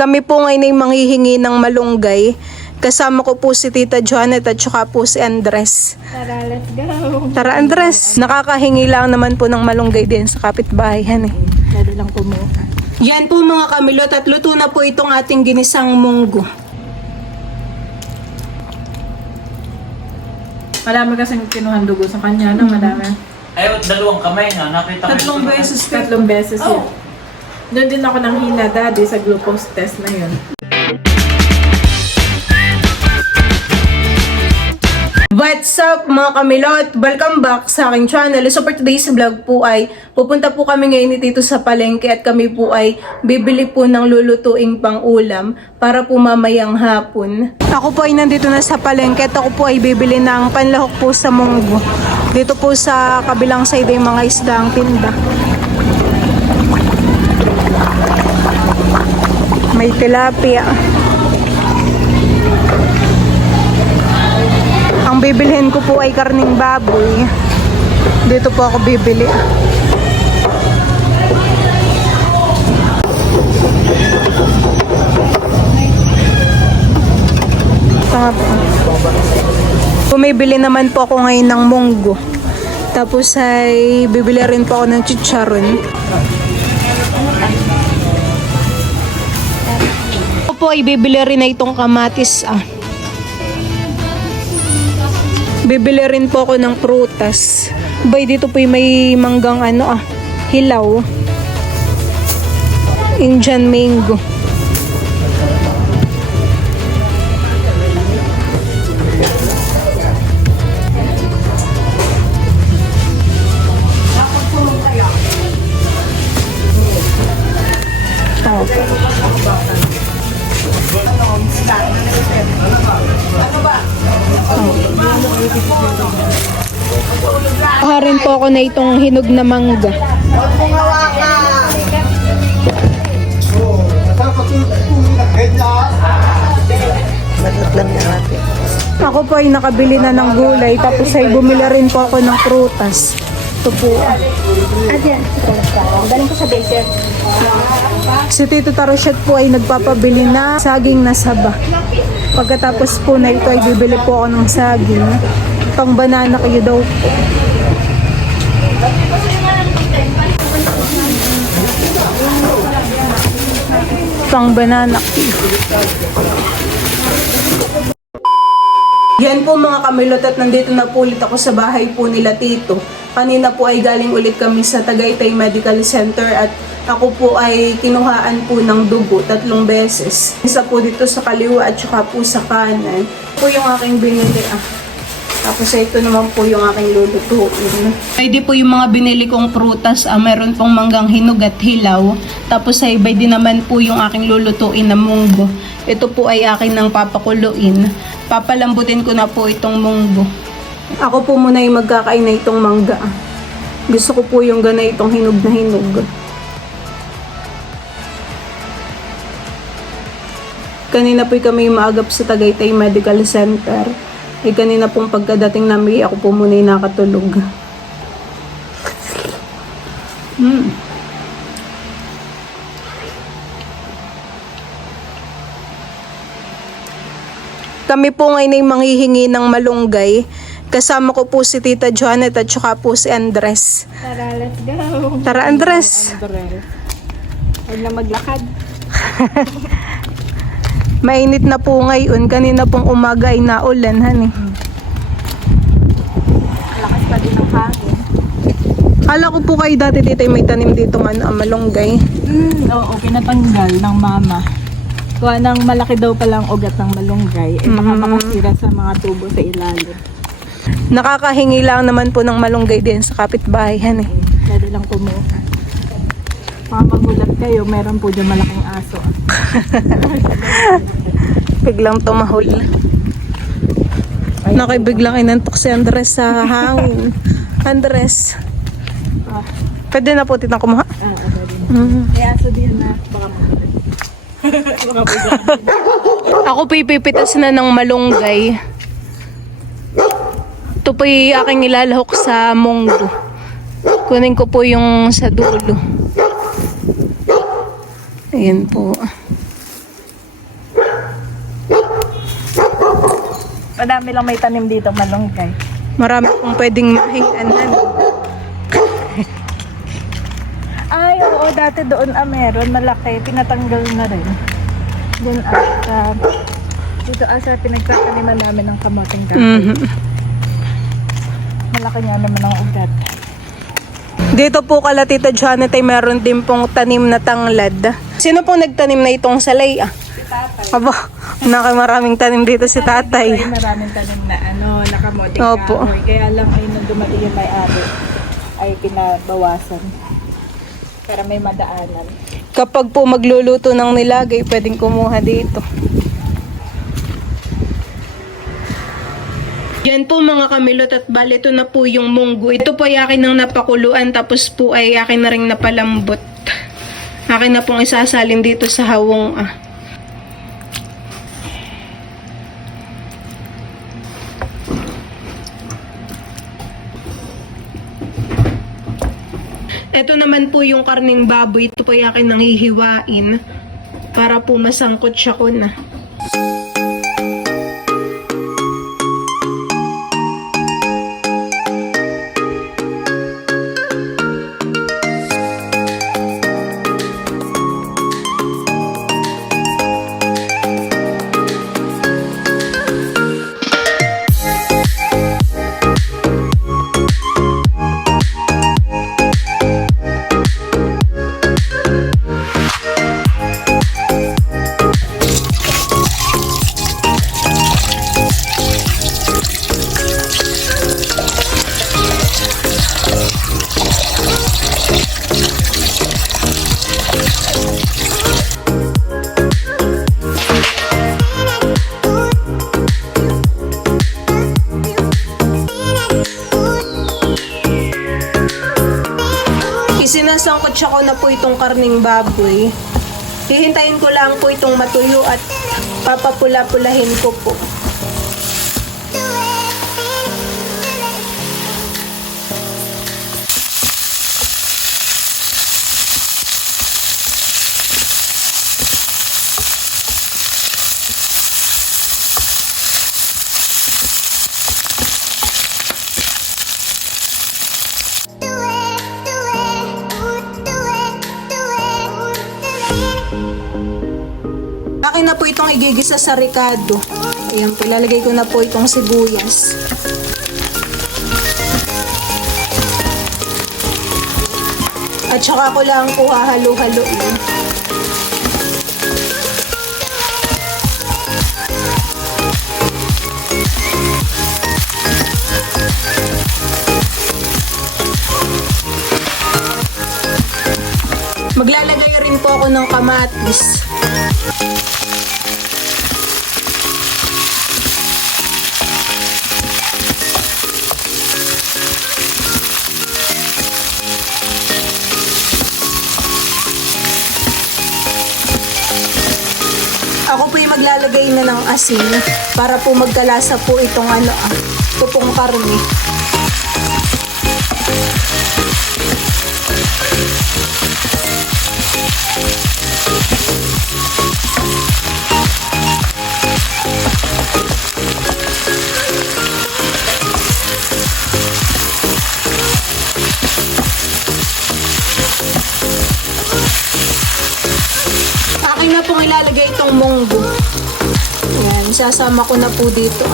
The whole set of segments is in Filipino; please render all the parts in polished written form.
Kami po ngayon ay manghihingi ng malunggay. Kasama ko po si Tita Janet at saka po si Andres. Tara, let's go. Tara Andres, nakakahingi lang naman po ng malunggay din sa kapitbahayan eh. Pwede lang kumuha. Yan po mga kamilot at luto na po itong ating ginisang munggo. Marami kasing kinuhan dugo sa kanya, no? Madami. Ay, dalawang kamay na. Nakita ko Tatlong yung- beses. Tatlong beses yun. Doon din ako nang hina daddy sa glucose test na yun. What's up mga kamilot? Welcome back sa aking channel. So for today's vlog po ay pupunta po kami ngayon dito sa palengke at kami po ay bibili po ng lulutuing pang ulam para po mamayang hapon. Ako po ay nandito na sa palengke at ako po ay bibili ng panlahok po sa munggo. Dito po sa kabilang side ay mga isdang tinda. May tilapia. Ang bibilhin ko po ay karning baboy. Dito po ako bibili. Tama po. Bumibili naman po ako ngayon ng munggo. Tapos ay bibili rin po ako ng chicharon. Ako po ay bibili rin na itong kamatis Bibili rin po ako ng prutas. Bay, dito po may manggang hilaw. Indian mango. Rin po ako na itong hinog na mangga. Ako po ay nakabili na ng gulay tapos ay bumili rin po ako ng prutas. Ito po. Galing ko sa dessert. Si Tito Taroshet po ay nagpapabili na saging na saba. Pagkatapos po na ito ay bibili po ako ng saging. Pang banana kayo daw po. Pang banana cake. Yan po mga kamilot at nandito na po ulit ako sa bahay po nila Tito. Kanina po ay galing ulit kami sa Tagaytay Medical Center at ako po ay kinuhaan po ng dugo 3 beses. Isa po dito sa kaliwa at saka po sa kanan. Po yung aking binili Tapos ito naman po yung aking lulutuin. Pwede po yung mga binili kong prutas. Meron pong manggang hinog at hilaw. Tapos ay pwede naman po yung aking lulutuin na munggo. Ito po ay akin ng papakuluin. Papalambutin ko na po itong munggo. Ako po muna yung magkakain na itong mangga. Gusto ko po yung ganitong hinog na hinog. Kanina po kami maagap sa Tagaytay Medical Center. Kanina pong pagkadating namin, ako po muna yung nakatulog. Kami po ngayon ay manghihingi ng malunggay. Kasama ko po si Tita Janet at saka po si Andres. Tara, let's go. Tara Andres. Huwag na maglakad. Mainit na po ngayon. Kanina pong umaga ay naulan, honey. Lakas pa din ang hangin. Kala ko po kayo dati dito may tanim dito malunggay. Oo, pinatanggal ng mama. Kuha ng malaki daw palang ugat ng malunggay. Baka makasira sa mga tubo sa ilalim. Nakakahingi lang naman po ng malunggay din sa kapitbahayan eh. Pwede lang kumuha. Mga magulat kayo, meron po dyan malaking aso. Biglang tumahol. Nakibiglang inantok si Andres sa hangin. Andres, pwede na po titang kumuha? Pwede na. May aso din na baka magulat. Baka magulat. Ako po ipipitas na ng malunggay. Ito po yung aking ilalahok sa munggo. Kunin ko po yung sa dulo. Ayan po. Madami lang may tanim dito malunggay. Marami pong pwedeng mahinganan. Ay, oo, dati doon meron, malaki, pinatanggal na rin. Diyan dito sa pinagtataniman namin ng kamoting kahoy. Malaki nga naman ang ugat. Dito po kala Tita Janet ay meron din pong tanim na tanglad. Sino pong nagtanim na itong salay? Si tatay. Aba, maraming tanim dito si tatay. Ay, maraming tanim na nakamoting Opo. kahoy. Kaya lang ay nung dumali yung may-ari, ay pinabawasan. Para may madaanan. Kapag po magluluto ng nilagay, pwedeng kumuha dito. Yan po mga kamilot at bali ito na po yung munggo. Ito po ay akin ng napakuluan tapos po ay akin na rin napalambot. Akin na pong isasalin dito sa hawong Ito naman po yung karning baboy. Ito po ay akin nang hihiwain para po masangkot siya ko na. Isinasangkot siya ko na po itong karning baboy. Hihintayin ko lang po itong matuyo at papapula-pulahin ko po. Akin na po itong igigisa sa ricado. Ayan po, lalagay ko na po itong sibuyas. At saka ko lang po hahalo-haloin. Maglalagay rin po ako ng kamatis. Ako po yung maglalagay na ng asin para po magkalasa po itong ito pong karne. Akin na pong ilalagay itong munggo. Ayan, isasama ko na po dito.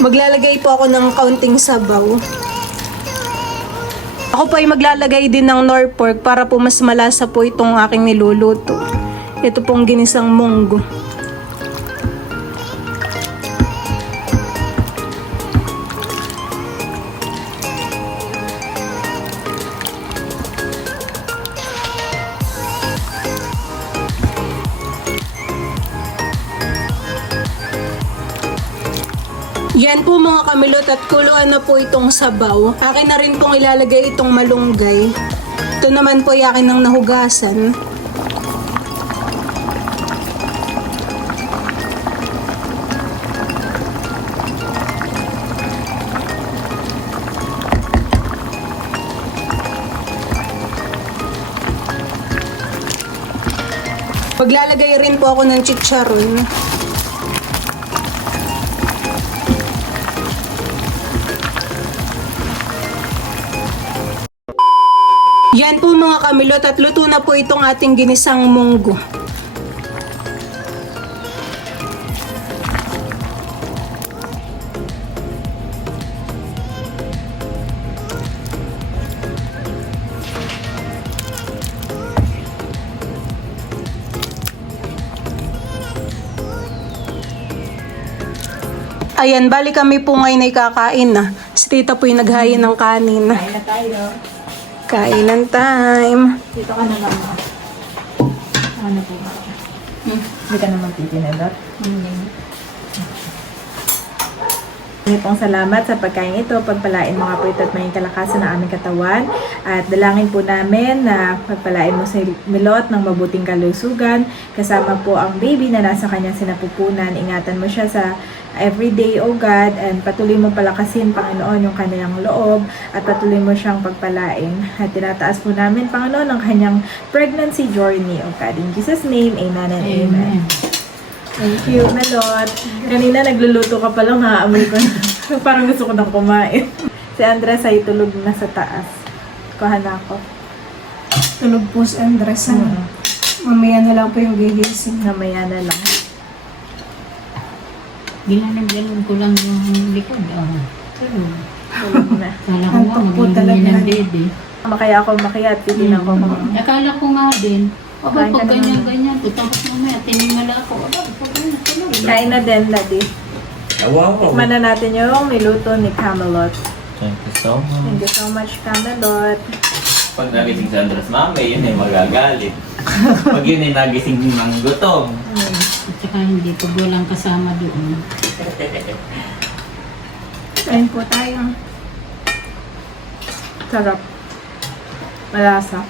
Maglalagay po ako ng kaunting sabaw. Ako po ay maglalagay din ng nor pork para po mas malasa po itong aking niluluto. Ito pong ginisang munggo. Yan po mga kamilot at kuluan na po itong sabaw. Akin na rin pong ilalagay itong malunggay. Ito naman po ay akin ng nahugasan. Maglalagay rin po ako ng chicharon. Yan po mga kamilot at luto na po itong ating ginisang munggo. Ayan, bali kami po ngayon ay kakain na. Si tita po yung naghayin ng kanin. Kain na tayo. Kainan time. Dito ka na naman. Ano po ba? Hindi ka naman titinadot? Hindi. Pong salamat sa pagkain ito, pagpalain mga po ito at may kalakasan ng aming katawan. At dalangin po namin na pagpalain mo si Milot ng mabuting kalusugan. Kasama po ang baby na nasa kanyang sinapupunan. Ingatan mo siya sa everyday, O God, and patuloy mo palakasin, Panginoon, yung kanyang loob at patuloy mo siyang pagpalain. At tinataas po namin, Panginoon, ang kanyang pregnancy journey, O God. In Jesus' name, amen and amen. Thank you, Melot. Kanina nagluluto ka pa lang, naaamoy ko na. Parang gusto ko nang kumain. Si Andres ay tulog na sa taas. Kuha na ako. Tulog po si Andres. Mamaya na lang po yung gigising. Namaya na lang. Ginanagalan ko lang yung likod. Tulog. Tulog na. Kala ko nga, Antok po maghihingi talaga. ng dede. Makaya ako makiat, pili na ako. Akala ko nga din. O, Kain ka pag na ganyan-ganyan, tapos mamaya, tinimala ako. Aba, pag ganyan, tulog. Kain na din, Daddy. Wow. Tikman na natin yung niluto ni Camelot. Thank you so much. Thank you so much, Camelot. Pag nagising sa Andres Mame, yun ay magagalit. Pag yun ay nagising ng gutom. At saka hindi, pag walang kasama doon. Kain po tayo. Sarap. Malasa.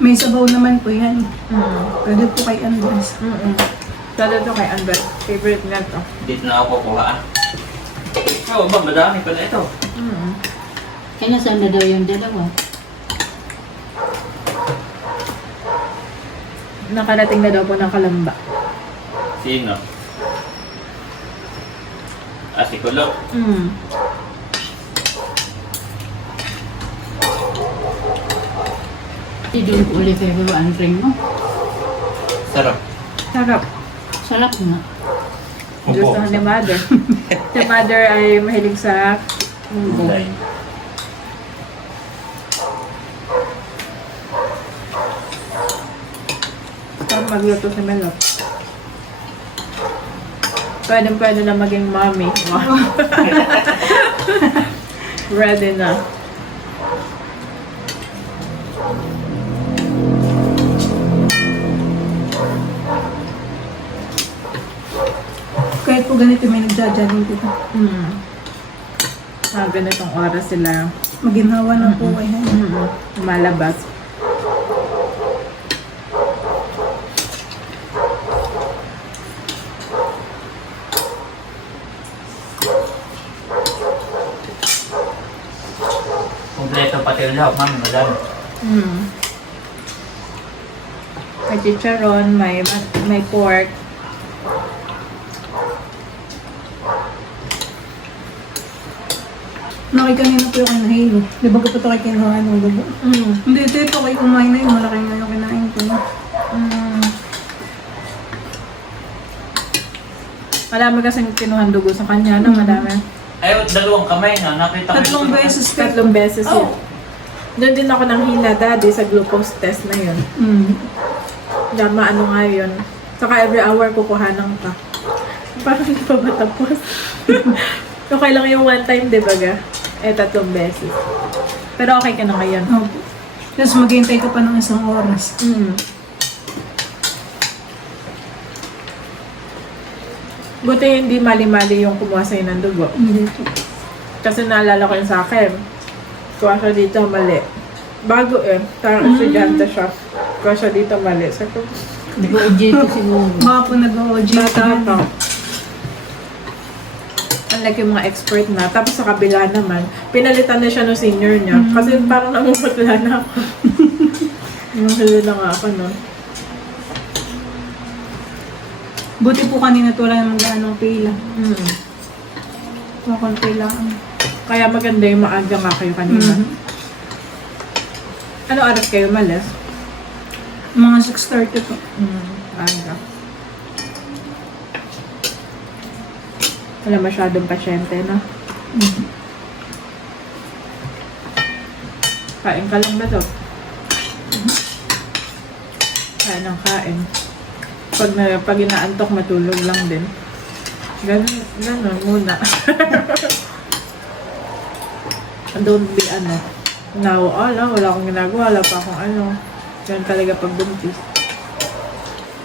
May sabaw naman po yan. Mm. Pwede po kay Andres. Lalo to kay Andres. Favorite niya to. Dito na ako kukuha. Oo ba, madami pa na ito. Kaya saan na daw yung dalawa? Nakarating na daw po ng Kalamba. Sino? Si Kulot. Hindi doon ko ulit kayo ang ring mo. Sarap. Sarap. Sarap nga. Gusto ni Mother. Si Mother ay mahilig sa munggo. Gulay. Sarap magluto si Melot. Pwede na maging mommy. Wow. Ready na. Kahit po ganito may nagja-jogging dito. Ganitong oras sila Maginhawa na po ay malabas. Kompleto pati yung lahok, mami, madami. May chicharon, may pork. Nakikanina po yung kinahilo. Di ba ko pa ito kay kinuha ng dugo? Hindi, ito kay kumain na yun. Malaki nga yung kinain ko. Marami kasing kinuhan dugo sa kanya, no? Madami. Ay, dalawang kamay na. Nakita ko. Tatlong beses. Tatlong beses yun. Doon din ako nang hila, Daddy, sa glucose test na yun. Dama, ano nga yun. Saka every hour kukuhanan ka. Parang hindi pa ba tapos? Okay lang yung one time, di ba ga? Tatlong beses. Pero okay ka na ngayon. Opo. Tapos maghihintay ka pa ng isang oras. Buti hindi mali-mali yung kumuha sa'yo ng dugo. Hindi po. Kasi naalala ko yung sa akin. Kuha siya dito, mali. Bago parang estudyante siya. Kuha siya dito, mali. Sabi ko, Nag-OJ ko siguro. Baka po nag-OG. bata pa. unlike yung mga expert na. Tapos sa kabila naman, pinalitan na siya ng senior niya. Kasi parang namumutla na ako. Namumutla na nga ako, no? Buti po kanina to lang ng gaano pila. Konti lang. Kaya maganda yung maaga nga kayo kanina. Ano oras kayo malas? Mga 6:30 po. Aga. Wala masyadong pasyente, no? Kain ka lang ba to? Kain ng kain. Pag inaantok, matulog lang din. Ganun muna. Don't be wala akong ginagawa, wala pa akong Ganun talaga pag buntis.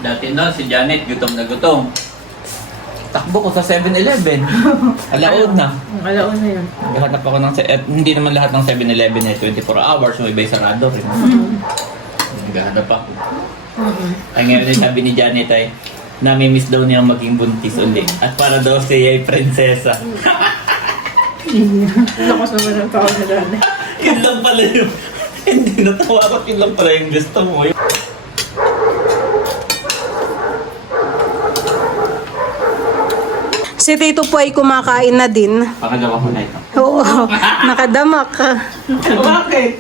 Dati no, si Janet, gutom na gutom. Takbo ko sa 7-Eleven. Alaon na. Alaon na yun. Naghahanap ako ng... hindi naman lahat ng 7-Eleven ay 24 hours. May iba'y sarado rin. Naghahanap ako. Ay ngayon ay sabi ni Janet ay nami-miss daw niya maging buntis ulit. At para daw siya ay prinsesa. Lakas naman ang tao na dati. Yun lang pala yung... Hindi natawa ako. Yun lang pala yung gusto mo. Si Tito po ay kumakain na din. Pakagawa ko na ito. Oo, nakadamak. Bakit?